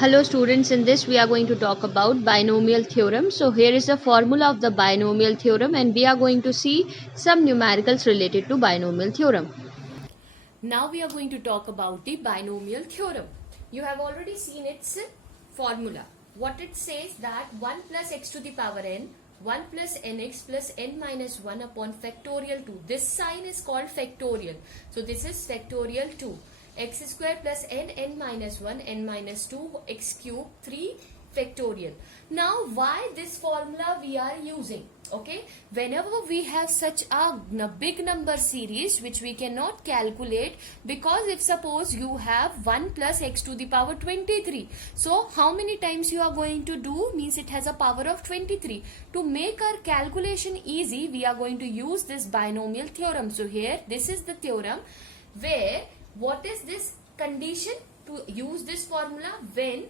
Hello students, in this we are going to talk about binomial theorem. So here is the formula of the binomial theorem and we are going to see some numericals related to binomial theorem. Now we are going to talk about the binomial theorem. You have already seen its formula. What it says that 1 plus x to the power n, 1 plus nx plus n minus 1 upon factorial 2. This sign is called factorial. So this is factorial 2. X square plus n minus 1, n minus 2, x cube, 3 factorial. Now why this formula we are using? Okay, whenever we have such a big number series which we cannot calculate, because if suppose you have 1 plus x to the power 23, so how many times you are going to do means it has a power of 23. To make our calculation easy, we are going to use this binomial theorem. So here this is the theorem where what is this condition to use this formula? When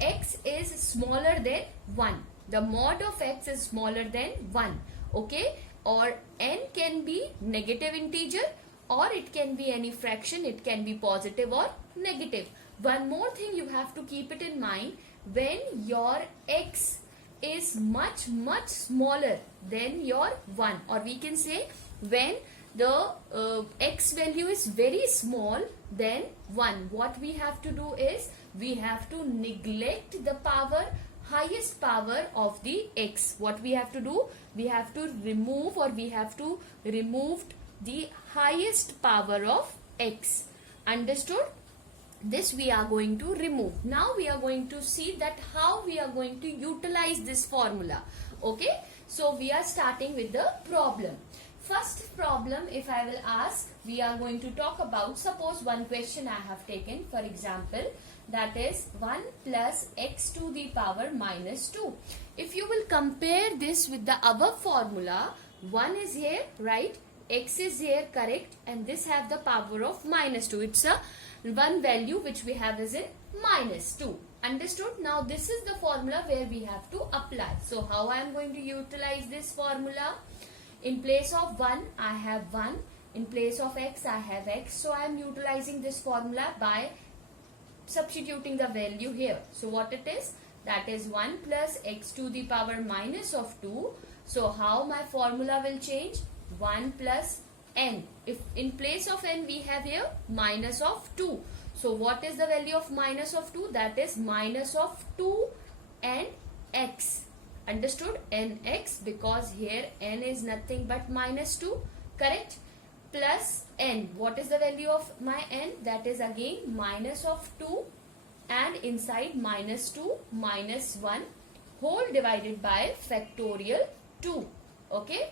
x is smaller than 1. The mod of x is smaller than 1. Okay. Or n can be negative integer or it can be any fraction. It can be positive or negative. One more thing you have to keep it in mind. When your x is much smaller than your 1, or we can say when the x value is very small than 1, what we have to do is we have to neglect the highest power of the x. What we have to do, we have to remove the highest power of x. Understood? This we are going to remove. Now we are going to see that how we are going to utilize this formula. Okay, so we are starting with the problem. First problem, if I will ask, we are going to talk about, suppose one question I have taken, for example, that is 1 plus x to the power minus 2. If you will compare this with the above formula, 1 is here, right? X is here, correct? And this have the power of minus 2. It's a one value which we have is in minus 2. Understood? Now this is the formula where we have to apply. So how I am going to utilize this formula? In place of 1, I have 1. In place of x, I have x. So I am utilizing this formula by substituting the value here. So what it is? That is 1 plus x to the power minus of 2. So how my formula will change? 1 plus n. If in place of n we have here minus of 2. So what is the value of minus of 2? That is minus of 2 and x. Understood? Nx, because here n is nothing but minus 2, correct? Plus n. What is the value of my n? That is again minus of 2 and inside minus 2 minus 1 whole divided by factorial 2. Okay?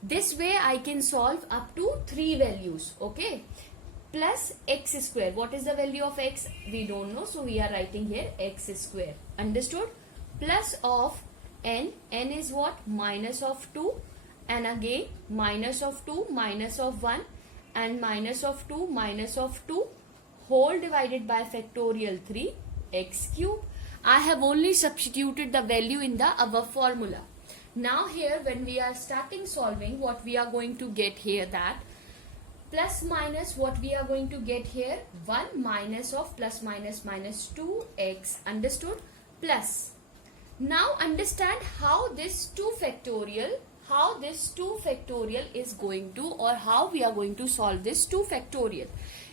This way I can solve up to 3 values. Okay? Plus x square. What is the value of x? We don't know. So we are writing here x square. Understood? Plus of n. N is what? Minus of 2. And again minus of 2 minus of 1 and minus of 2 minus of 2 whole divided by factorial 3 x cube. I have only substituted the value in the above formula. Now here when we are starting solving, what we are going to get here, that plus minus, what we are going to get here, 1 minus of plus minus minus 2x. Understood? Plus. Now understand how this 2 factorial is going to, or how we are going to solve this 2 factorial.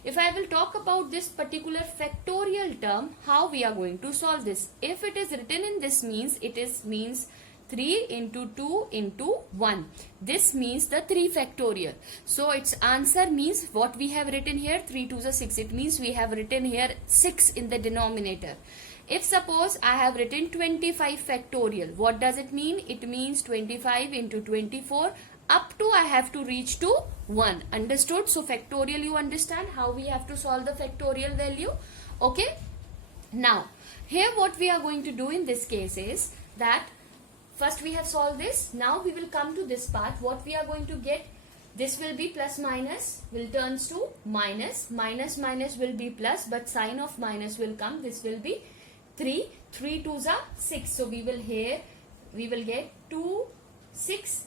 If I will talk about this particular factorial term, how we are going to solve this. If it is written in this means, it is means 3 into 2 into 1. This means the 3 factorial. So its answer means what we have written here, 3 to the 6. It means we have written here 6 in the denominator. If suppose I have written 25 factorial, what does it mean? It means 25 into 24 up to I have to reach to 1. Understood? So factorial, you understand how we have to solve the factorial value. Okay. Now here what we are going to do in this case is that first we have solved this. Now we will come to this part. What we are going to get? This will be plus minus will turns to minus. Minus minus will be plus, but sign of minus will come. This will be 3. 3 2s are 6. So we will get 2 6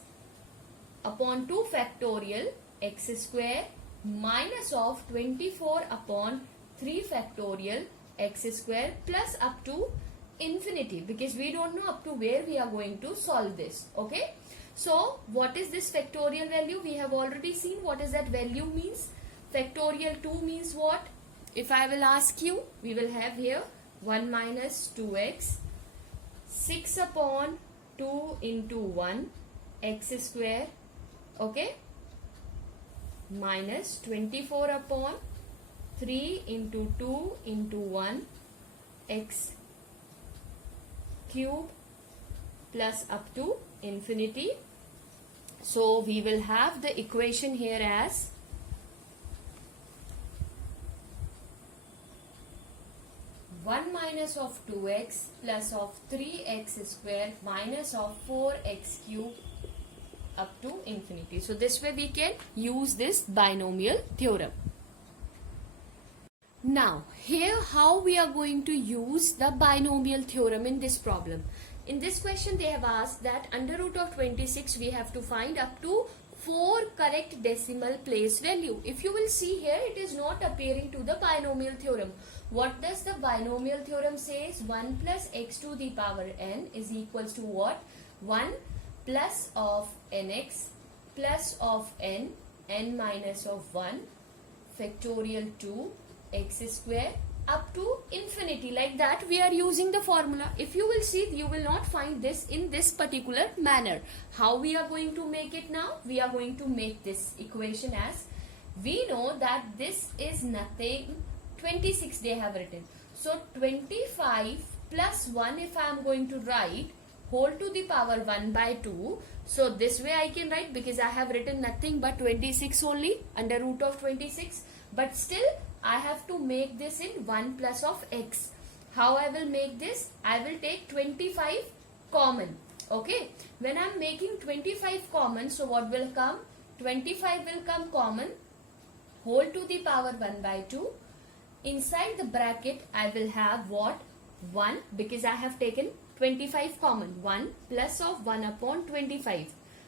upon 2 factorial x square minus of 24 upon 3 factorial x square plus up to infinity, because we don't know up to where we are going to solve this. Okay, so what is this factorial value? We have already seen what is that value means. Factorial 2 means what? If I will ask you, we will have here 1 minus 2x, 6 upon 2 into 1 x square, okay, minus 24 upon 3 into 2 into 1 x cube plus up to infinity. So we will have the equation here as one minus of 2x plus of 3x square minus of 4x cube up to infinity. So this way we can use this binomial theorem. Now here how we are going to use the binomial theorem in this problem. In this question they have asked that under root of 26 we have to find up to 4 correct decimal place value. If you will see here, it is not appearing to the binomial theorem. What does the binomial theorem says? 1 plus x to the power n is equals to what? 1 plus of nx plus of n minus of 1 factorial 2 x square up to infinity. Like that we are using the formula. If you will see, you will not find this in this particular manner. How we are going to make it now? We are going to make this equation as, we know that this is nothing, 26 they have written. So 25 plus 1 if I am going to write whole to the power 1 by 2. So this way I can write, because I have written nothing but 26 only under root of 26. But still I have to make this in 1 plus of x. How I will make this? I will take 25 common. Okay. When I am making 25 common, so what will come? 25 will come common, whole to the power 1 by 2. Inside the bracket I will have what? 1, because I have taken 25 common. 1 plus of 1 upon 25.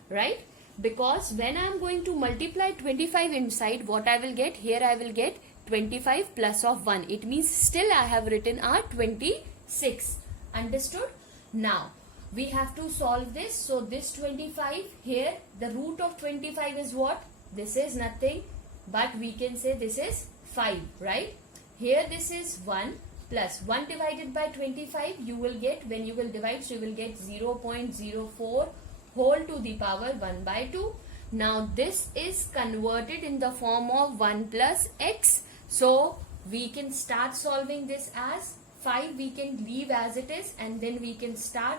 Right? Because when I am going to multiply 25 inside, what I will get? Here I will get 25 plus of 1. It means still I have written a 26. Understood? Now we have to solve this. So this 25 here, the root of 25 is what? This is nothing, but we can say this is 5, right? Here this is 1 plus 1 divided by 25 you will get, when you will divide, so you will get 0.04 whole to the power 1 by 2. Now this is converted in the form of 1 plus x. So we can start solving this as 5, we can leave as it is, and then we can start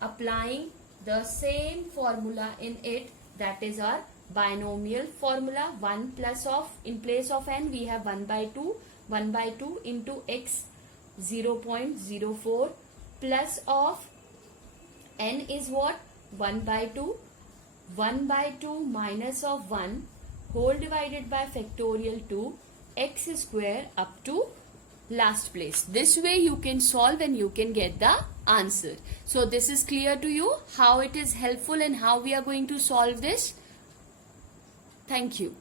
applying the same formula in it, that is our binomial formula. 1 plus of, in place of n we have 1 by 2 into x 0.04 plus of n is what? 1 by 2 minus of 1 whole divided by factorial 2 x square up to last place. This way you can solve and you can get the answer. So this is clear to you how it is helpful and how we are going to solve this. Thank you.